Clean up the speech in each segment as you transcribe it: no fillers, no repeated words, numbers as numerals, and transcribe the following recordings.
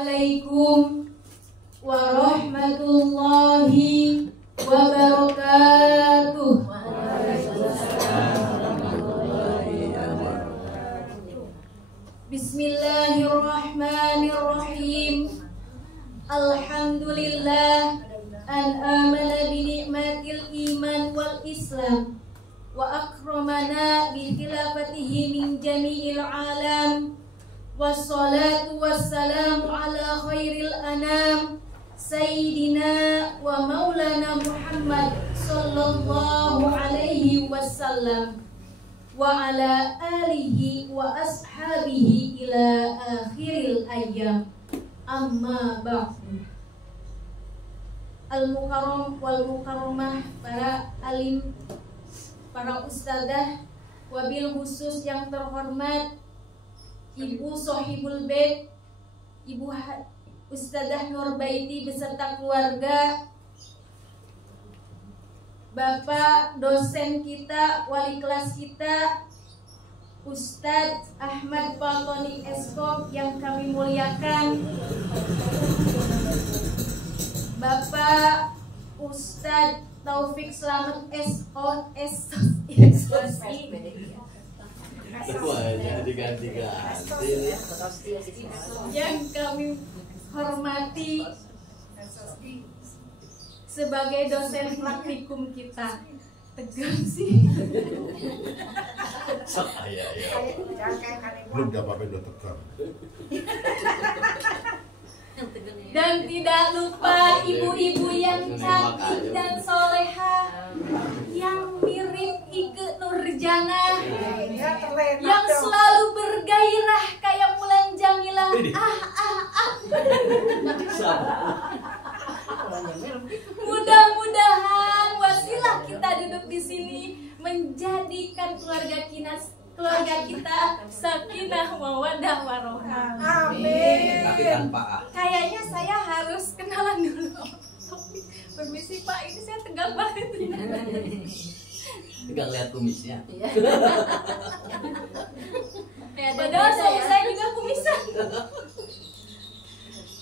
Assalamualaikum warahmatullahi wabarakatuh. Bismillahirrahmanirrahim. Alhamdulillah an amana bi ni'matil iman wal islam wa akramana bi khilafatihi min jami'il alam. Wassalatu wassalamu ala khairil anam Sayyidina wa maulana Muhammad sallallahu alaihi wasallam wa ala alihi wa ashabihi ila akhiril ayyam. Amma ba'du. Al-mukarram wal mukarramah, para alim, para ustadzah, wabil khusus yang terhormat Ibu Sohibul Bait, Ibu Ustadzah Nurbaiti beserta keluarga, Bapak dosen kita, wali kelas kita, Ustadz Ahmad Paltoni Eskop yang kami muliakan, Bapak Ustadz Taufik Slamet yang kami hormati sebagai dosen praktikum kita. Tegang sih. Belum apa-apa udah tegang. Dan tidak lupa ibu-ibu yang cantik dan soleha, yang mirip Ike Nurjana, yang selalu bergairah kayak Mulan Jamilah. Mudah-mudahan wasilah kita duduk di sini menjadikan keluarga kita sakinah mawaddah warohmah. Amin. Kayaknya saya harus kenalan dulu. Permisi Pak, ini saya tegang banget. Tegang lihat kumisnya. Padahal saya juga kumisan.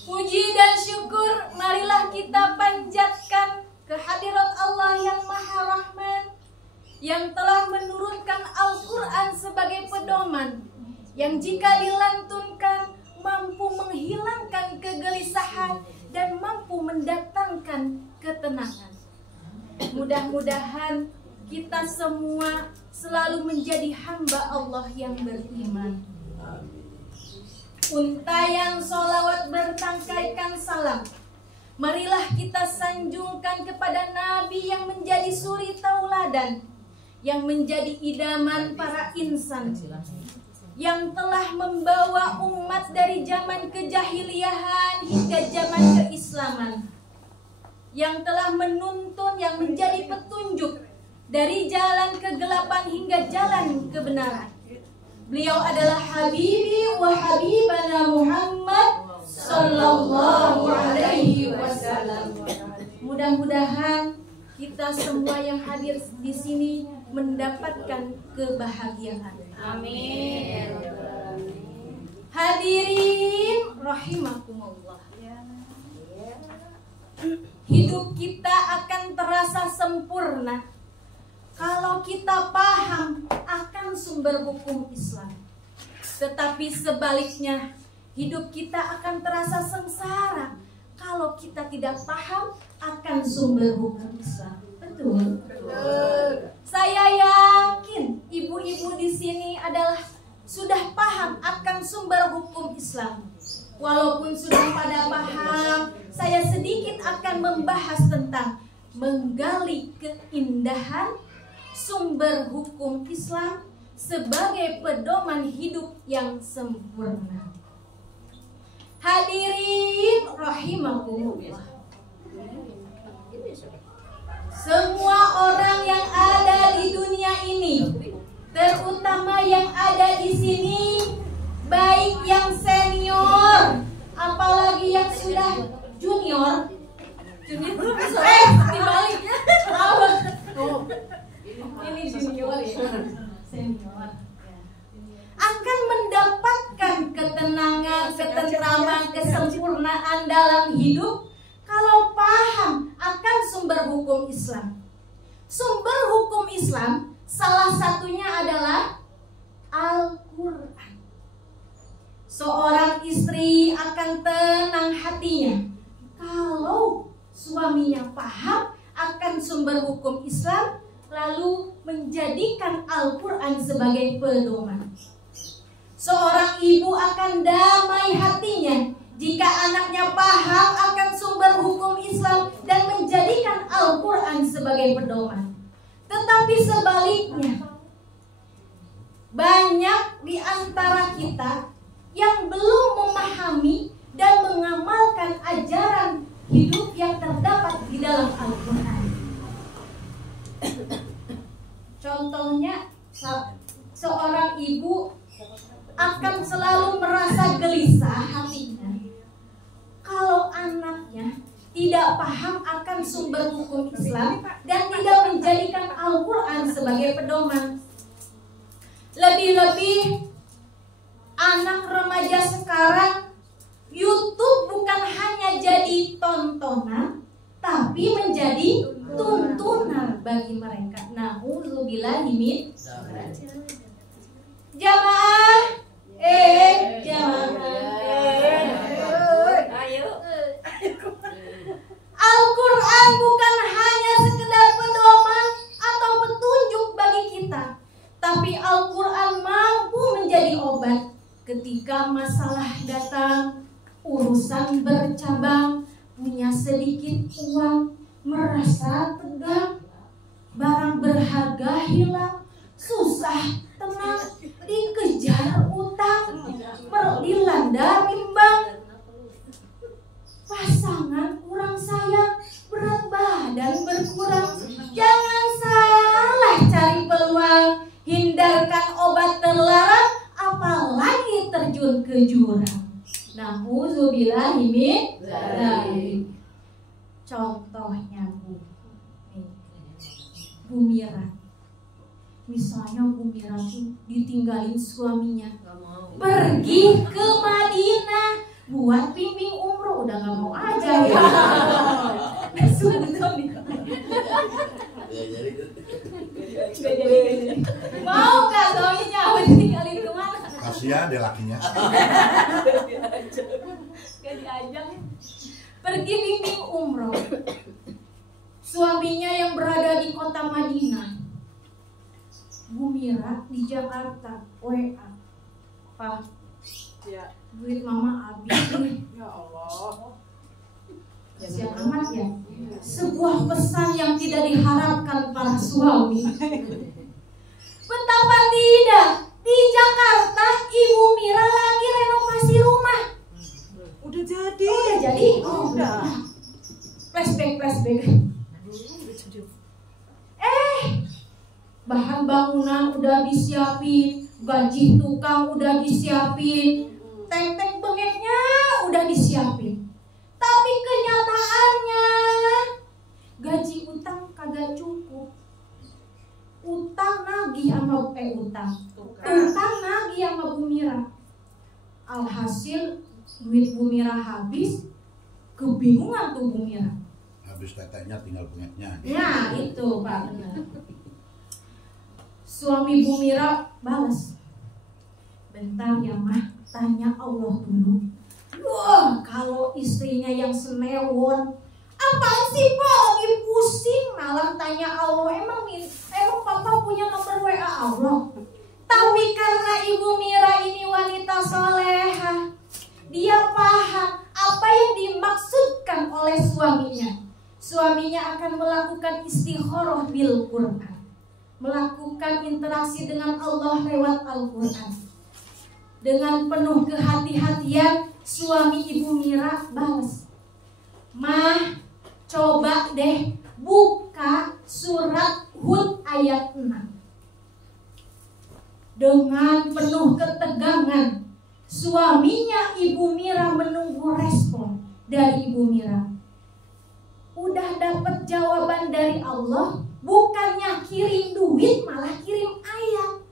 Puji dan syukur marilah kita panjatkan kehadirat Allah yang Maha Rahman, yang telah menurunkan Al-Quran sebagai pedoman, yang jika dilantunkan mampu menghilangkan kegelisahan dan mampu mendatangkan ketenangan. Mudah-mudahan kita semua selalu menjadi hamba Allah yang beriman. Untayan solawat bertangkaikan salam, marilah kita sanjungkan kepada Nabi yang menjadi suri tauladan, yang menjadi idaman para insan, yang telah membawa umat dari zaman kejahiliahan hingga zaman keislaman, yang telah menuntun, yang menjadi petunjuk dari jalan kegelapan hingga jalan kebenaran. Beliau adalah Habibi wa Habibana Muhammad sallallahu alaihi wasallam. Mudah-mudahan kita semua yang hadir di sini mendapatkan kebahagiaan. Amin. Hadirin rahimakumullah. Hidup kita akan terasa sempurna kalau kita paham akan sumber hukum Islam. Tetapi sebaliknya, hidup kita akan terasa sengsara kalau kita tidak paham akan sumber hukum Islam. Betul? Betul. Saya yakin ibu-ibu di sini adalah sudah paham akan sumber hukum Islam. Walaupun sudah pada paham, saya sedikit akan membahas tentang menggali keindahan sumber hukum Islam sebagai pedoman hidup yang sempurna. Hadirin rahimakumullah. Semua orang yang ada di dunia ini, terutama yang ada di sini, baik yang senior, apalagi yang sudah junior, dibalik, ini junior ya, senior, akan mendapatkan ketenangan, ketentraman, kesempurnaan hukum Islam. Sumber hukum Islam salah satunya adalah Al-Quran. Seorang istri akan tenang hatinya kalau suaminya paham akan sumber hukum Islam, lalu menjadikan Al-Quran sebagai pedoman. Seorang ibu akan damai hatinya jika anaknya paham akan sumber hukum Islam dan menjadikan Al-Quran sebagai pedoman. Tetapi sebaliknya, banyak di antara kita yang belum memahami dan mengamalkan ajaran hidup yang terdapat di dalam Al-Quran. Contohnya, seorang ibu akan selalu merasa gelisah hatinya kalau anaknya tidak paham akan sumber hukum Islam dan tidak menjadikan Al-Quran sebagai pedoman. Lebih-lebih anak remaja sekarang, YouTube bukan hanya jadi tontonan, tapi menjadi tuntunan bagi mereka. Na'udzubillahi min jamaah. Al-Quran bukan hanya sekedar pedoman atau petunjuk bagi kita, tapi Al-Quran mampu menjadi obat ketika masalah datang, urusan bercabang, punya sedikit uang, merasa tegang, barang berharga hilang, susah tenang, dikejar utang, dilanda bimbang, pasangan kurang sayang, berat badan berkurang. Jangan salah cari peluang, hindarkan obat terlarang, apalagi terjun ke jurang. Na'udzubillahi min dzalik. Contohnya Bu Mira. Misalnya Bu Mira tuh ditinggalin suaminya, pergi ke Madinah buat bimbing umroh, udah gak mau aja ya. Mau gak suaminya ditinggalin kemana? Kasihan deh lakinya. Gak diajak. Pergi bimbing umroh. Suaminya yang berada di kota Madinah, Bu Mira di Jakarta, WA, Pak, ya, duit mama habis nih. Ya Allah, kasihan amat ya. Sebuah pesan yang tidak diharapkan para suami. Betapa tidak, di Jakarta Ibu Mira lagi renovasi rumah. Udah jadi. Udah jadi. Oh, udah. Flashback. Bahan bangunan udah disiapin, gaji tukang udah disiapin, tek-tek bengeknya udah disiapin. Tapi kenyataannya gaji utang kagak cukup. Utang nagih sama Utang nagih sama Bu Mira. Alhasil duit Bu Mira habis, kebingungan tuh Bu Mira. Habis teteknya tinggal bengeknya. Nah itu Pak, benar. Suami Bu Mira balas, bentar ya Mah, tanya Allah dulu. Wah, kalau istrinya yang senewon, apaan sih Pak, lagi pusing malah tanya Allah. Emang Papa punya nomor WA Allah? Tapi karena Ibu Mira ini wanita soleha, dia paham apa yang dimaksudkan oleh suaminya. Suaminya akan melakukan istikharah bil Quran, melakukan interaksi dengan Allah lewat Al-Quran. Dengan penuh kehati-hatian, suami Ibu Mira balas, Mah, coba deh buka surat Hud ayat 6. Dengan penuh ketegangan, suaminya Ibu Mira menunggu respon dari Ibu Mira. Udah dapat jawaban dari Allah, bukannya kirim duit malah kirim ayat.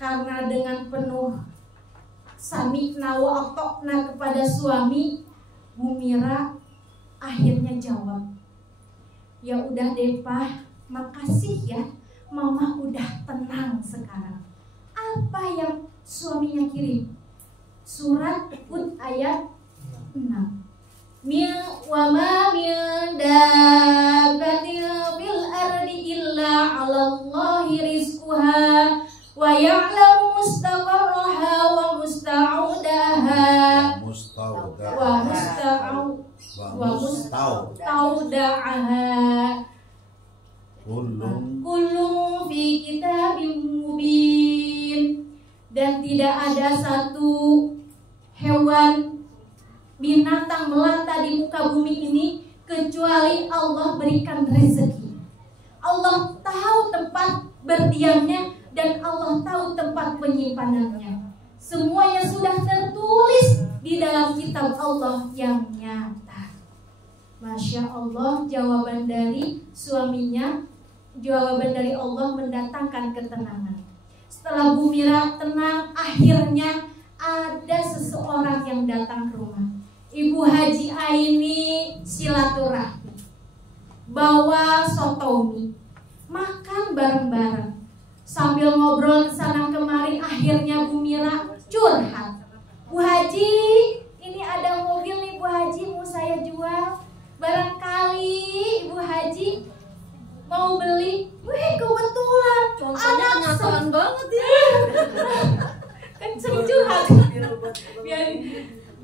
Karena dengan penuh sami'na wa ata'na kepada suami, Bu Mira akhirnya jawab, Ya udah deh Pak, makasih ya, Mama udah tenang sekarang. Apa yang suaminya kirim? Surat Hud ayat 6. Wa ma min dabbatin fil ardi illa 'alallahi rizquha wa ya'lamu mustaqarraha wa musta'udaha wa musta'udaha kullu fi kitabim mubin. Dan tidak ada satu hewan binatang melata di muka bumi ini kecuali Allah berikan rezeki. Allah tahu tempat berdiamnya dan Allah tahu tempat penyimpanannya. Semuanya sudah tertulis di dalam kitab Allah yang nyata. Masya Allah, jawaban dari suaminya, jawaban dari Allah mendatangkan ketenangan. Setelah Bu Mira tenang, akhirnya ada seseorang yang datang ke rumah. Ibu Haji Aini silaturahmi, bawa sotomi, makan bareng-bareng. Sambil ngobrol kesana kemari, akhirnya Bu Mira curhat. Bu Haji, ini ada mobil nih Bu Haji, mau saya jual. Barangkali Ibu Haji mau beli. Wih, kebetulan anak banget ya. Kan sering curhat.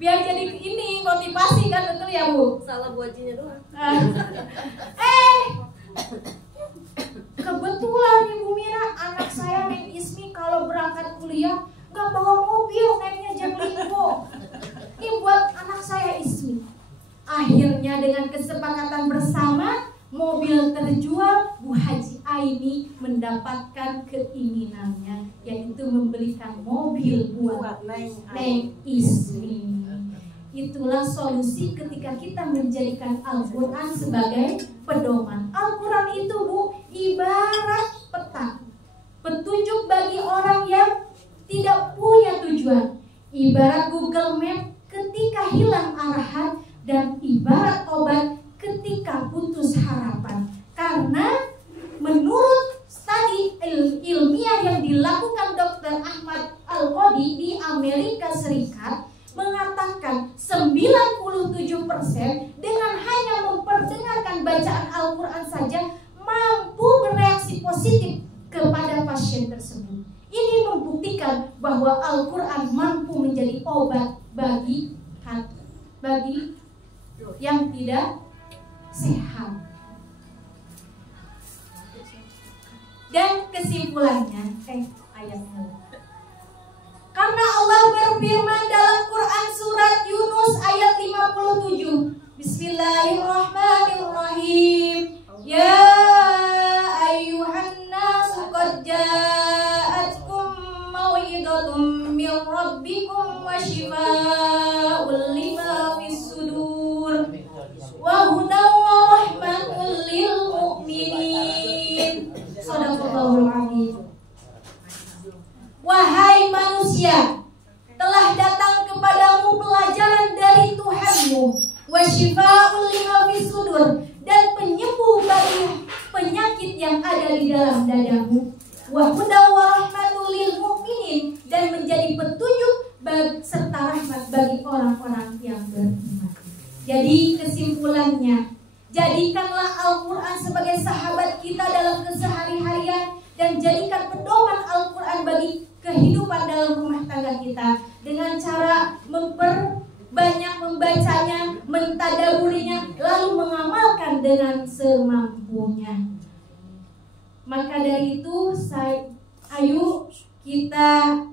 Biar jadi ini motivasi kan, betul ya Bu? Salah Bu Hajinya doang. Kebetulan Ibu Mira, anak saya Neng Ismi kalau berangkat kuliah nggak bawa mobil, naiknya Jaklingko. Ini buat anak saya Ismi. Akhirnya dengan kesepakatan bersama, mobil terjual. Bu Haji Aini mendapatkan keinginannya, yaitu membelikan mobil buat Neng Ismi. Itulah solusi ketika kita menjadikan Al-Quran sebagai pedoman. Al-Quran itu Bu, ibarat peta, petunjuk bagi orang yang tidak punya tujuan. Ibarat Google Map ketika hilang arahan, dan ibarat obat ketika putus harapan. Karena menurut studi ilmiah yang dilakukan Dr. Ahmad Al-Qadi di Amerika Serikat, mengatakan 97% dengan hanya memperdengarkan bacaan Al-Quran saja mampu bereaksi positif kepada pasien tersebut. Ini membuktikan bahwa Al-Quran mampu menjadi obat bagi yang tidak sehat. Dan kesimpulannya, ayatnya. Karena Allah berfirman dalam Quran surat Yunus ayat 57. Bismillahirrahmanirrahim. Ya ayyuhan nasu qad ja'atkum mau'izatum min rabbikum wa shifaa'un lima fis sudur wa hudan wa rahmatul lil mu'minin. Shadaqallahul adzim. Wahai manusia, telah datang kepadamu pelajaran dari Tuhanmu, wa shifaa'un lima fis sudur, dan penyembuh bagi penyakit yang ada di dalam dadamu, wa hudan wa rahmatul lil mu'minin, dan menjadi petunjuk serta rahmat bagi orang-orang yang beriman. Jadi kesimpulannya, jadikanlah Al-Quran sebagai sahabat kita dalam kesehari-harian, dan jadikan pedoman Al-Quran bagi kehidupan dalam rumah tangga kita dengan cara memperbanyak membacanya, mentadaburinya, lalu mengamalkan dengan semampunya. Maka dari itu, ayo kita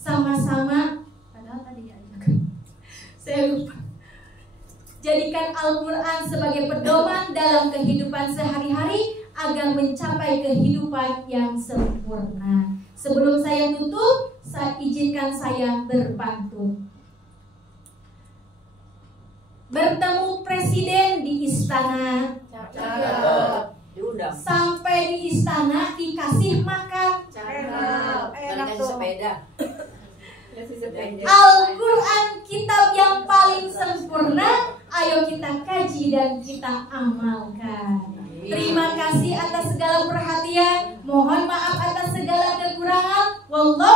sama-sama, padahal tadi saya lupa, jadikan Al-Quran sebagai pedoman dalam kehidupan sehari-hari agar mencapai kehidupan yang sempurna. Sebelum saya tutup, izinkan saya berpantun. Bertemu presiden di istana, sampai di istana dikasih makan. Al-Quran kitab yang paling sempurna. Ayo kita kaji dan kita amalkan. Terima kasih atas segala perhatian. Mohon maaf atas segala kekurangan. Wallahu